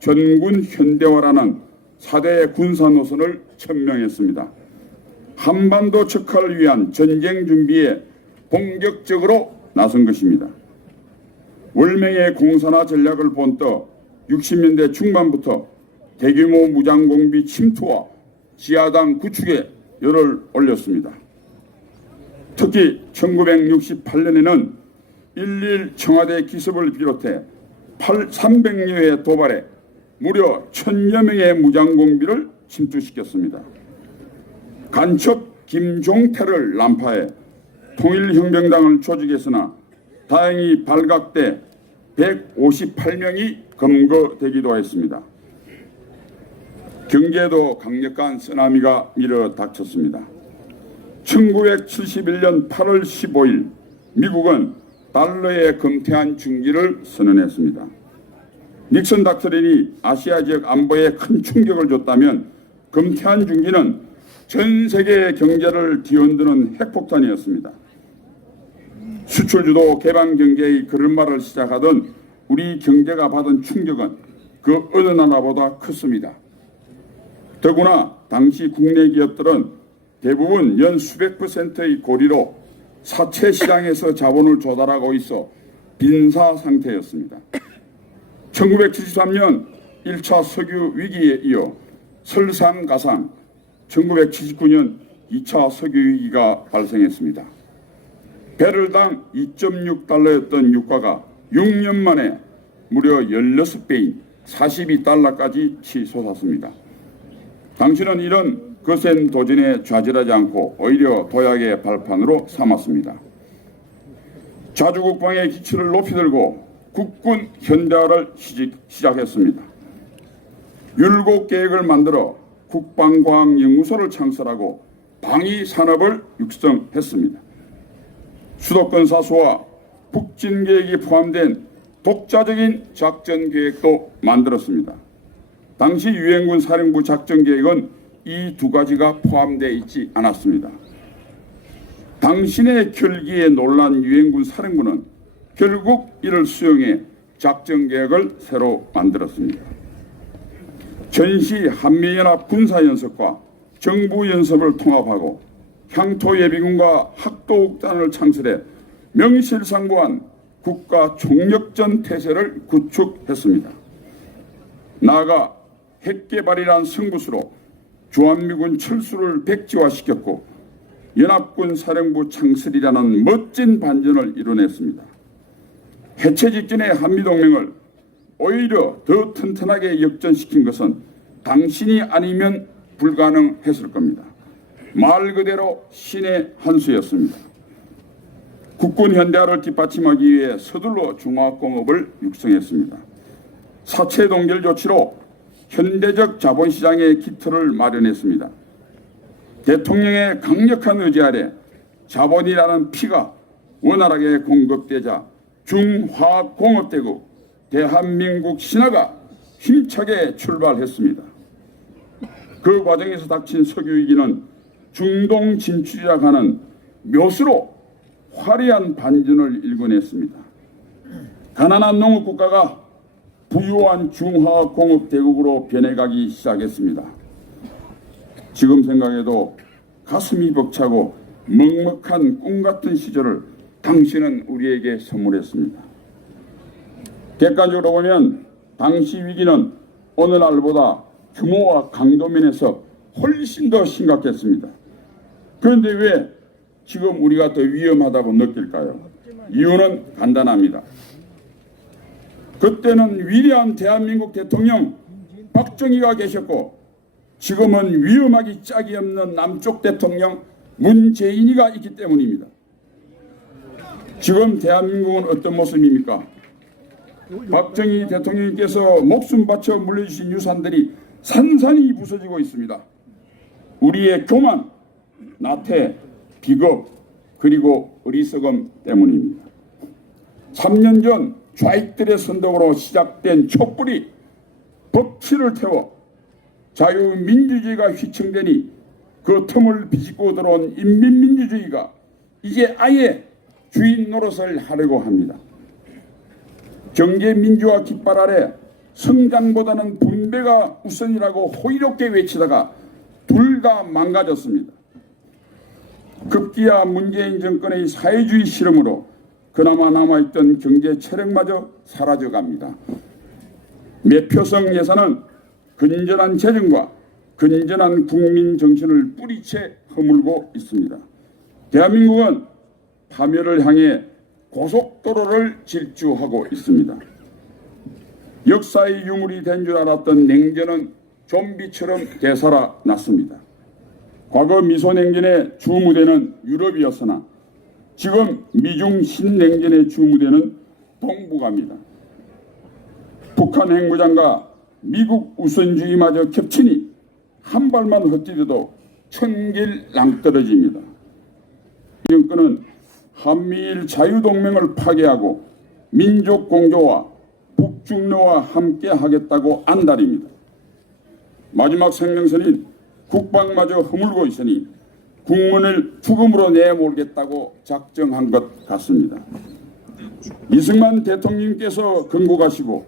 전군 현대화라는 4대 군사 노선을 천명했습니다. 한반도 척화를 위한 전쟁 준비에 본격적으로 나선 것입니다. 월명의 공산화 전략을 본떠 60년대 중반부터 대규모 무장공비 침투와 지하당 구축에 열을 올렸습니다. 특히 1968년에는 11 청와대 기습을 비롯해 300여회 도발에 무려 1000여 명의 무장공비를 침투시켰습니다. 간첩 김종태를 난파해 통일혁명당을 조직했으나 다행히 발각돼 158명이 검거되기도 했습니다. 경제도 강력한 쓰나미가 밀어 닥쳤습니다. 1971년 8월 15일 미국은 달러의 금태한 중기를 선언했습니다. 닉슨 닥터린이 아시아 지역 안보에 큰 충격을 줬다면 금태한 중기는 전 세계 경제를 뒤흔드는 핵폭탄이었습니다. 수출주도 개방 경제의 걸음마를 시작하던 우리 경제가 받은 충격은 그 어느 나라보다 컸습니다. 더구나 당시 국내 기업들은 대부분 연 수백 %의 고리로 사채 시장에서 자본을 조달하고 있어 빈사 상태였습니다. 1973년 1차 석유 위기에 이어 설상가상 1979년 2차 석유 위기가 발생했습니다. 배럴당 2.6달러였던 유가가 6년 만에 무려 16배인 42달러까지 치솟았습니다. 당신은 이런 거센 도전에 좌절하지 않고 오히려 도약의 발판으로 삼았습니다. 자주국방의 기초를 높이 들고 국군 현대화를 시작했습니다. 율곡계획을 만들어 국방과학연구소를 창설하고 방위산업을 육성했습니다. 수도권 사수와 북진계획이 포함된 독자적인 작전계획도 만들었습니다. 당시 유엔군 사령부 작전계획은 이 두 가지가 포함되어 있지 않았습니다. 당신의 결기에 놀란 유엔군 사령부는 결국 이를 수용해 작전계획을 새로 만들었습니다. 전시 한미연합 군사연습과 정부연습을 통합하고 향토예비군과 학도국단을 창설해 명실상부한 국가 총력전 태세를 구축했습니다. 나아가 핵개발이란 승부수로 주한미군 철수를 백지화시켰고 연합군 사령부 창설이라는 멋진 반전을 이뤄냈습니다. 해체 직전의 한미동맹을 오히려 더 튼튼하게 역전시킨 것은 당신이 아니면 불가능했을 겁니다. 말 그대로 신의 한 수였습니다. 국군 현대화를 뒷받침하기 위해 서둘러 중화공업을 육성했습니다. 사채 동결 조치로 현대적 자본시장의 기틀을 마련했습니다. 대통령의 강력한 의지 아래 자본이라는 피가 원활하게 공급되자 중화공업대국 대한민국 신화가 힘차게 출발했습니다. 그 과정에서 닥친 석유위기는 중동 진출이라 하는 묘수로 화려한 반전을 일궈냈습니다. 가난한 농업국가가 부유한 중화공업대국으로 변해가기 시작했습니다. 지금 생각해도 가슴이 벅차고 먹먹한 꿈같은 시절을 당신은 우리에게 선물했습니다. 객관적으로 보면 당시 위기는 오늘날보다 규모와 강도면에서 훨씬 더 심각했습니다. 그런데 왜 지금 우리가 더 위험하다고 느낄까요? 이유는 간단합니다. 그때는 위대한 대한민국 대통령 박정희가 계셨고 지금은 위험하기 짝이 없는 남쪽 대통령 문재인이가 있기 때문입니다. 지금 대한민국은 어떤 모습입니까? 박정희 대통령께서 목숨 바쳐 물려주신 유산들이 산산이 부서지고 있습니다. 우리의 교만, 나태, 비겁, 그리고 어리석음 때문입니다. 3년 전 좌익들의 선동으로 시작된 촛불이 법치를 태워 자유민주주의가 휘청되니 그 틈을 비집고 들어온 인민민주주의가 이제 아예 주인 노릇을 하려고 합니다. 경제민주화 깃발 아래 성장보다는 분배가 우선이라고 호의롭게 외치다가 둘 다 망가졌습니다. 급기야 문재인 정권의 사회주의 실험으로 그나마 남아있던 경제 체력마저 사라져갑니다. 매표성 예산은 건전한 재정과 건전한 국민 정신을 뿌리채 허물고 있습니다. 대한민국은 파멸을 향해 고속도로를 질주하고 있습니다. 역사의 유물이 된 줄 알았던 냉전은 좀비처럼 되살아났습니다. 과거 미소냉전의 주무대는 유럽이었으나 지금 미중 신냉전의 주무대는 동북아입니다. 북한 핵무장과 미국 우선주의마저 겹치니 한 발만 헛디뎌도 천길 낭떠러집니다. 이 정권은 한미일 자유동맹을 파괴하고 민족 공조와 북중로와 함께 하겠다고 안달입니다. 마지막 생명선인 국방마저 허물고 있으니 국문을 죽음으로 내몰겠다고 작정한 것 같습니다. 이승만 대통령께서 건국하시고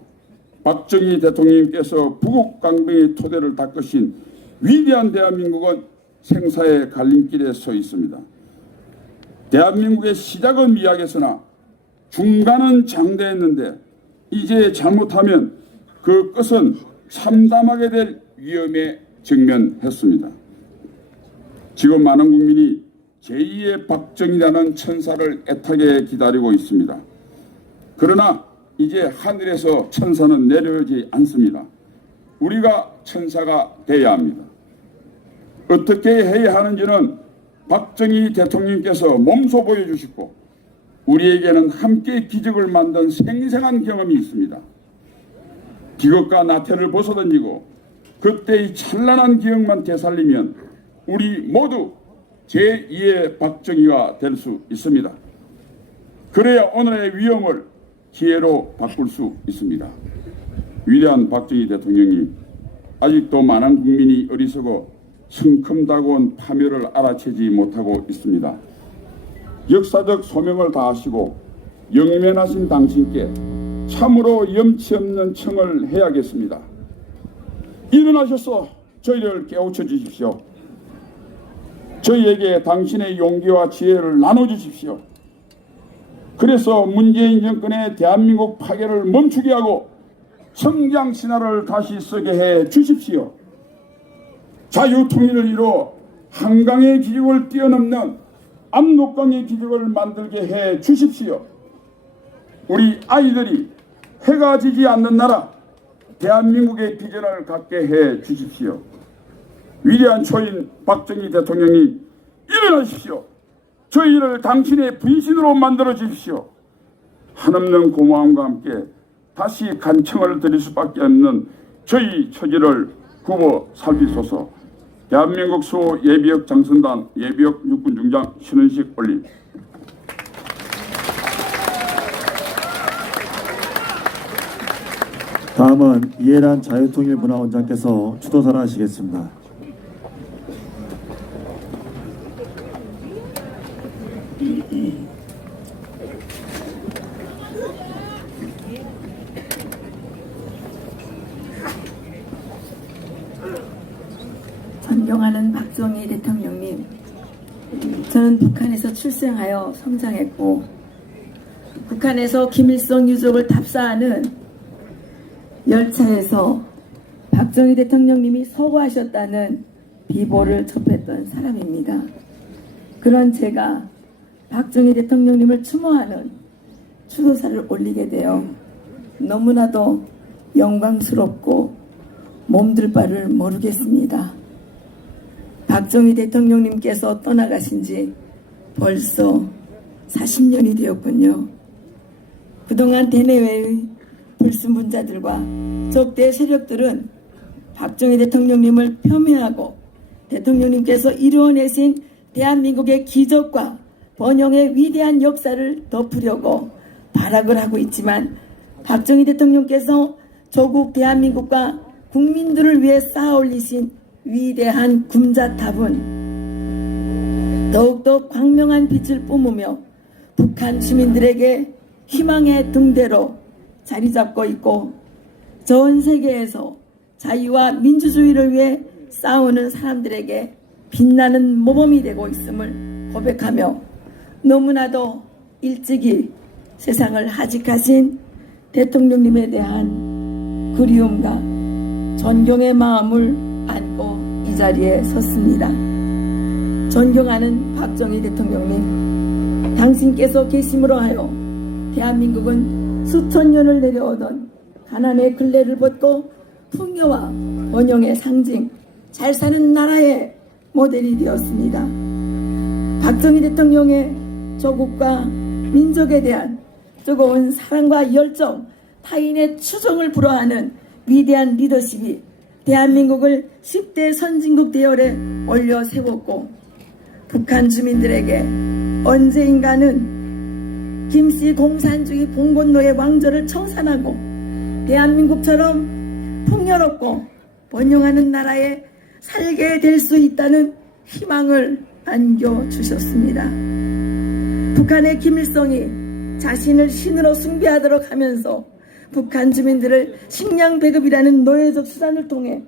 박정희 대통령께서 부국 강병의 토대를 닦으신 위대한 대한민국은 생사의 갈림길에 서 있습니다. 대한민국의 시작은 미약했으나 중간은 장대했는데 이제 잘못하면 그 끝은 참담하게 될 위험에 직면했습니다. 지금 많은 국민이 제2의 박정희라는 천사를 애타게 기다리고 있습니다. 그러나 이제 하늘에서 천사는 내려오지 않습니다. 우리가 천사가 돼야 합니다. 어떻게 해야 하는지는 박정희 대통령께서 몸소 보여주시고 우리에게는 함께 기적을 만든 생생한 경험이 있습니다. 기겁과 나태를 벗어던지고 그때의 찬란한 기억만 되살리면 우리 모두 제2의 박정희가 될 수 있습니다. 그래야 오늘의 위험을 기회로 바꿀 수 있습니다. 위대한 박정희 대통령이 아직도 많은 국민이 어리석어 성큼다고온 파멸을 알아채지 못하고 있습니다. 역사적 소명을 다하시고 영면하신 당신께 참으로 염치 없는 청을 해야겠습니다. 일어나셔서 저희를 깨우쳐 주십시오. 저희에게 당신의 용기와 지혜를 나눠주십시오. 그래서 문재인 정권의 대한민국 파괴를 멈추게 하고 성장 신화를 다시 쓰게 해 주십시오. 자유통일을 이루어 한강의 기적을 뛰어넘는 압록강의 기적을 만들게 해 주십시오. 우리 아이들이 해가 지지 않는 나라 대한민국의 비전을 갖게 해 주십시오. 위대한 초인 박정희 대통령님 일어나십시오. 저희를 당신의 분신으로 만들어 주십시오. 한없는 고마움과 함께 다시 간청을 드릴 수밖에 없는 저희 처지를 굽어 살리소서. 대한민국 수호 예비역 장선단 예비역 육군 중장 신은식 올림. 다음은 이해란 자유통일문화원장께서 추도사를 하시겠습니다. 존경하는 박정희 대통령님, 저는 북한에서 출생하여 성장했고 북한에서 김일성 유족을 답사하는 열차에서 박정희 대통령님이 서거하셨다는 비보를 접했던 사람입니다. 그런 제가 박정희 대통령님을 추모하는 추도사를 올리게 되어 너무나도 영광스럽고 몸둘 바를 모르겠습니다. 박정희 대통령님께서 떠나가신 지 벌써 40년이 되었군요. 그동안 대내외의 불순분자들과 적대 세력들은 박정희 대통령님을 폄훼하고 대통령님께서 이루어내신 대한민국의 기적과 번영의 위대한 역사를 덮으려고 발악을 하고 있지만 박정희 대통령께서 조국 대한민국과 국민들을 위해 쌓아올리신 위대한 군자탑은 더욱더 광명한 빛을 뿜으며 북한 주민들에게 희망의 등대로 자리 잡고 있고 전 세계에서 자유와 민주주의를 위해 싸우는 사람들에게 빛나는 모범이 되고 있음을 고백하며 너무나도 일찍이 세상을 하직하신 대통령님에 대한 그리움과 존경의 마음을 안고 이 자리에 섰습니다. 존경하는 박정희 대통령님, 당신께서 계심으로 하여 대한민국은 수천 년을 내려오던 가난의 근래를 벗고 풍요와 번영의 상징, 잘 사는 나라의 모델이 되었습니다. 박정희 대통령의 조국과 민족에 대한 뜨거운 사랑과 열정, 타인의 추종을 불허하는 위대한 리더십이 대한민국을 10대 선진국 대열에 올려 세웠고 북한 주민들에게 언제인가는 김씨 공산주의 봉건노의 왕조를 청산하고 대한민국처럼 풍요롭고 번영하는 나라에 살게 될 수 있다는 희망을 안겨주셨습니다. 북한의 김일성이 자신을 신으로 숭배하도록 하면서 북한 주민들을 식량 배급이라는 노예적 수단을 통해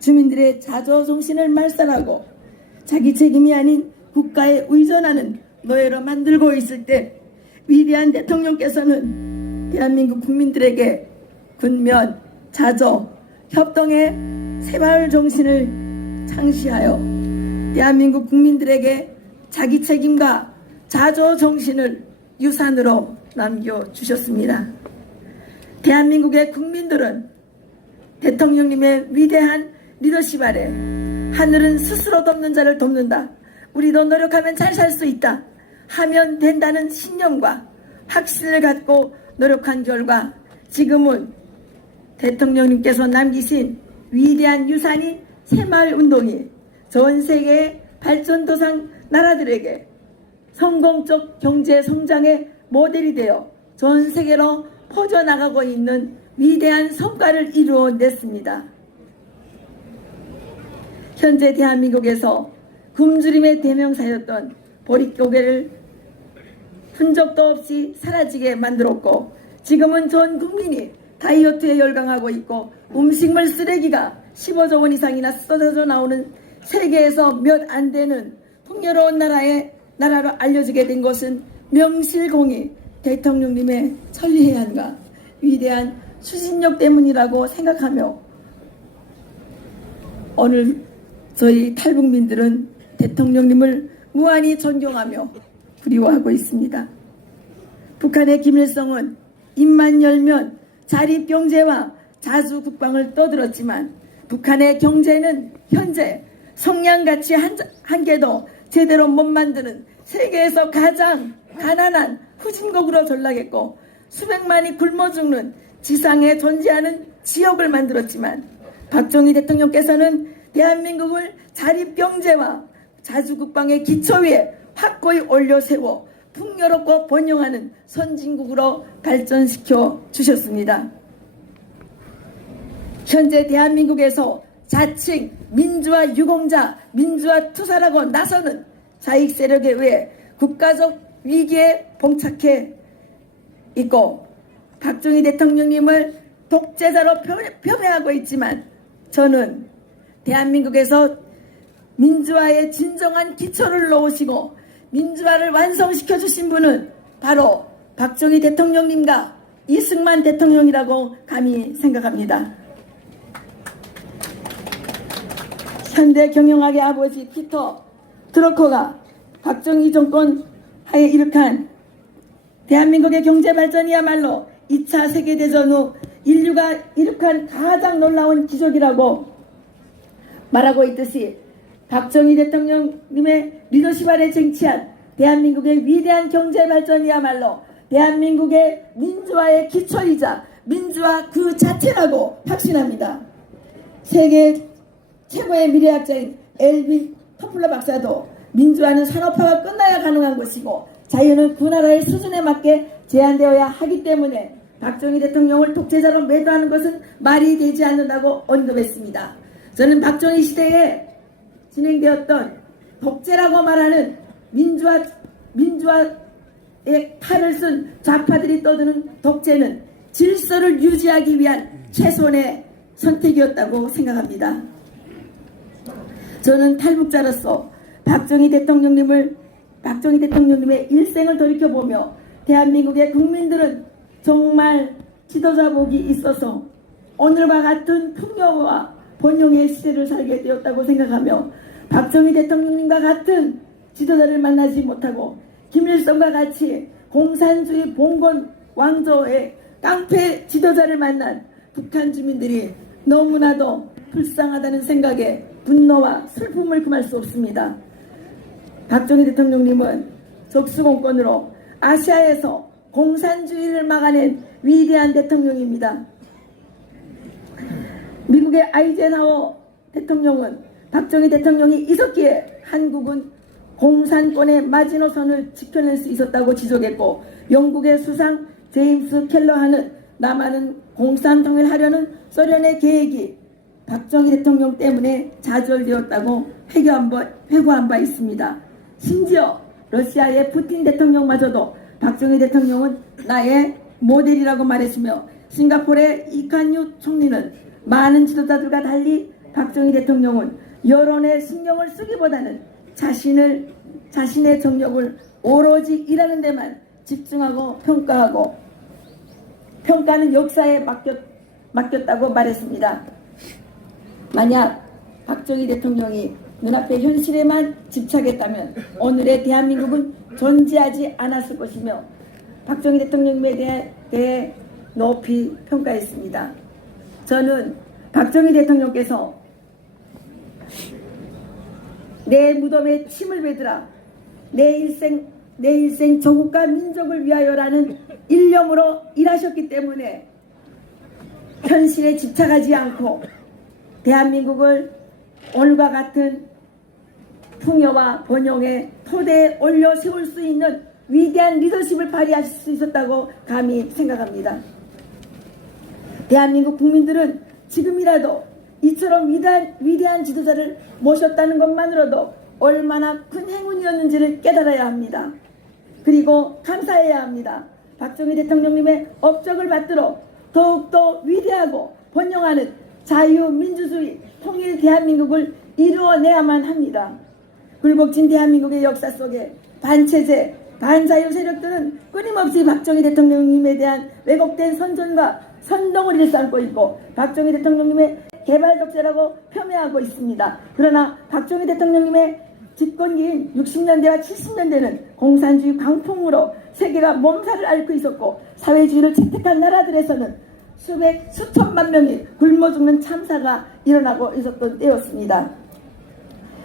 주민들의 자조정신을 말살하고 자기 책임이 아닌 국가에 의존하는 노예로 만들고 있을 때 위대한 대통령께서는 대한민국 국민들에게 군면, 자조, 협동의 새마을 정신을 창시하여 대한민국 국민들에게 자기 책임과 자조 정신을 유산으로 남겨주셨습니다. 대한민국의 국민들은 대통령님의 위대한 리더십 아래 하늘은 스스로 돕는 자를 돕는다. 우리도 노력하면 잘 살 수 있다. 하면 된다는 신념과 확신을 갖고 노력한 결과 지금은 대통령님께서 남기신 위대한 유산인 새마을운동이 전 세계 발전도상 나라들에게 성공적 경제 성장의 모델이 되어 전 세계로 퍼져나가고 있는 위대한 성과를 이루어냈습니다. 현재 대한민국에서 굶주림의 대명사였던 보릿고개를 흔적도 없이 사라지게 만들었고 지금은 전 국민이 다이어트에 열광하고 있고 음식물 쓰레기가 15조 원 이상이나 쏟아져 나오는 세계에서 몇 안 되는 풍요로운 나라로 알려지게 된 것은 명실공히 대통령님의 천리해안과 위대한 추진력 때문이라고 생각하며 오늘 저희 탈북민들은 대통령님을 무한히 존경하며 그리워하고 있습니다. 북한의 김일성은 입만 열면 자립경제와 자주국방을 떠들었지만 북한의 경제는 현재 성냥같이 한 개도 제대로 못 만드는 세계에서 가장 가난한 후진국으로 전락했고 수백만이 굶어 죽는 지상에 존재하는 지역을 만들었지만 박정희 대통령께서는 대한민국을 자립경제와 자주국방의 기초 위에 확고히 올려세워 풍요롭고 번영하는 선진국으로 발전시켜 주셨습니다. 현재 대한민국에서 자칭 민주화 유공자, 민주화 투사라고 나서는 자익 세력에 의해 국가적 위기에 봉착해 있고 박정희 대통령님을 독재자로 폄훼하고 있지만 저는 대한민국에서 민주화의 진정한 기초를 놓으시고 민주화를 완성시켜 주신 분은 바로 박정희 대통령님과 이승만 대통령이라고 감히 생각합니다. 현대 경영학의 아버지 피터 드러커가 박정희 정권 하에 일으킨 대한민국의 경제 발전이야말로 2차 세계대전 후 인류가 일으킨 가장 놀라운 기적이라고 말하고 있듯이 박정희 대통령님의 리더십 아래 쟁취한 대한민국의 위대한 경제 발전이야말로 대한민국의 민주화의 기초이자 민주화 그 자체라고 확신합니다. 세계 최고의 미래학자인 엘빈 토플러 박사도 민주화는 산업화가 끝나야 가능한 것이고 자유는 그 나라의 수준에 맞게 제한되어야 하기 때문에 박정희 대통령을 독재자로 매도하는 것은 말이 되지 않는다고 언급했습니다. 저는 박정희 시대에 진행되었던 독재라고 말하는 민주화의 칼을 쓴 좌파들이 떠드는 독재는 질서를 유지하기 위한 최선의 선택이었다고 생각합니다. 저는 탈북자로서 박정희 대통령님의 일생을 돌이켜보며 대한민국의 국민들은 정말 지도자 복이 있어서 오늘과 같은 풍요와 번영의 시대를 살게 되었다고 생각하며 박정희 대통령님과 같은 지도자를 만나지 못하고 김일성과 같이 공산주의 봉건 왕조의 깡패 지도자를 만난 북한 주민들이 너무나도 불쌍하다는 생각에 분노와 슬픔을 금할 수 없습니다. 박정희 대통령님은 적수공권으로 아시아에서 공산주의를 막아낸 위대한 대통령입니다. 미국의 아이젠하워 대통령은 박정희 대통령이 있었기에 한국은 공산권의 마지노선을 지켜낼 수 있었다고 지적했고 영국의 수상 제임스 켈러하는 남한은 공산통일하려는 소련의 계획이 박정희 대통령 때문에 좌절되었다고 회고한 바 있습니다. 심지어 러시아의 푸틴 대통령마저도 박정희 대통령은 나의 모델이라고 말했으며 싱가포르의 이칸유 총리는 많은 지도자들과 달리 박정희 대통령은 여론에 신경을 쓰기보다는 자신의 정력을 오로지 일하는 데만 집중하고 평가는 역사에 맡겼다고 말했습니다. 만약 박정희 대통령이 눈앞의 현실에만 집착했다면 오늘의 대한민국은 존재하지 않았을 것이며 박정희 대통령에 대해 높이 평가했습니다. 저는 박정희 대통령께서 내 무덤에 침을 베드라 내 일생 조국과 민족을 위하여라는 일념으로 일하셨기 때문에 현실에 집착하지 않고 대한민국을 오늘과 같은 풍요와 번영의 토대에 올려 세울 수 있는 위대한 리더십을 발휘할 수 있었다고 감히 생각합니다. 대한민국 국민들은 지금이라도 이처럼 위대한 지도자를 모셨다는 것만으로도 얼마나 큰 행운이었는지를 깨달아야 합니다. 그리고 감사해야 합니다. 박정희 대통령님의 업적을 받들어 더욱더 위대하고 번영하는 자유민주주의 통일 대한민국을 이루어내야만 합니다. 굴곡진 대한민국의 역사 속에 반체제, 반자유 세력들은 끊임없이 박정희 대통령님에 대한 왜곡된 선전과 선동을 일삼고 있고 박정희 대통령님의 개발 독재라고 폄훼하고 있습니다. 그러나 박정희 대통령님의 집권기인 60년대와 70년대는 공산주의 광풍으로 세계가 몸살을 앓고 있었고 사회주의를 채택한 나라들에서는 수천만 명이 굶어 죽는 참사가 일어나고 있었던 때였습니다.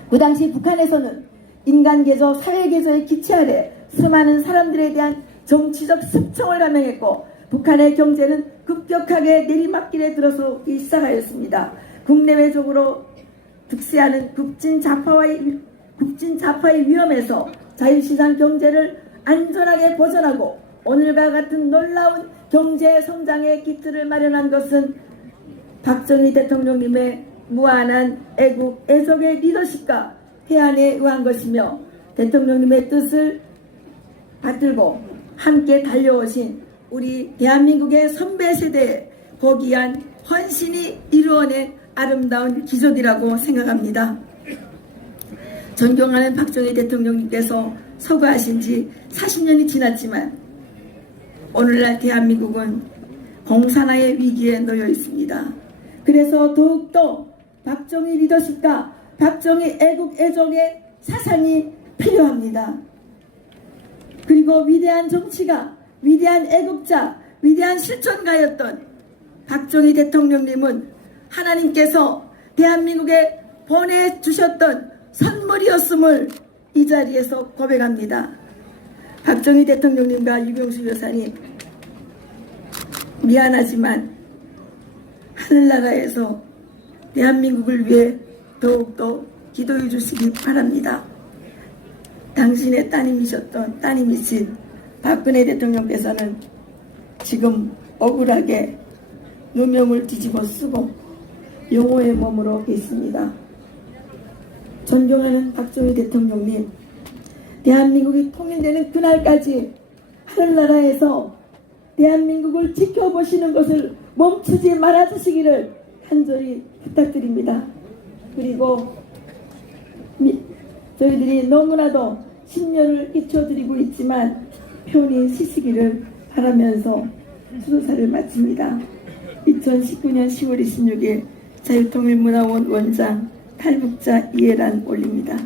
그 당시 북한에서는 인간개조, 사회개조의 기치 아래 수많은 사람들에 대한 정치적 습청을 감행했고 북한의 경제는 급격하게 내리막길에 들어서기 시작하였습니다. 국내외적으로 득세하는 급진 좌파의 위험에서 자유시장 경제를 안전하게 보존하고 오늘과 같은 놀라운 경제 성장의 기틀을 마련한 것은 박정희 대통령님의 무한한 애국, 애족의 리더십과 해안에 의한 것이며 대통령님의 뜻을 받들고 함께 달려오신 우리 대한민국의 선배 세대에 고귀한 헌신이 이루어낸 아름다운 기적이라고 생각합니다. 존경하는 박정희 대통령님께서 서거하신 지 40년이 지났지만 오늘날 대한민국은 공산화의 위기에 놓여 있습니다. 그래서 더욱더 박정희 리더십과 박정희 애국 애족의 사상이 필요합니다. 그리고 위대한 정치가, 위대한 애국자, 위대한 실천가였던 박정희 대통령님은 하나님께서 대한민국에 보내주셨던 선물이었음을 이 자리에서 고백합니다. 박정희 대통령님과 유경수 여사님, 미안하지만 하늘나라에서 대한민국을 위해 더욱더 기도해 주시기 바랍니다. 당신의 따님이신 박근혜 대통령께서는 지금 억울하게 누명을 뒤집어 쓰고 영호의 몸으로 계십니다. 존경하는 박정희 대통령님, 대한민국이 통일되는 그날까지 하늘나라에서 대한민국을 지켜보시는 것을 멈추지 말아주시기를 간절히 부탁드립니다. 그리고 저희들이 너무나도 심려를 끼쳐드리고 있지만 편히 쉬시기를 바라면서 수도사를 마칩니다. 2019년 10월 26일 자유통일문화원 원장 탈북자 이해란 올립니다.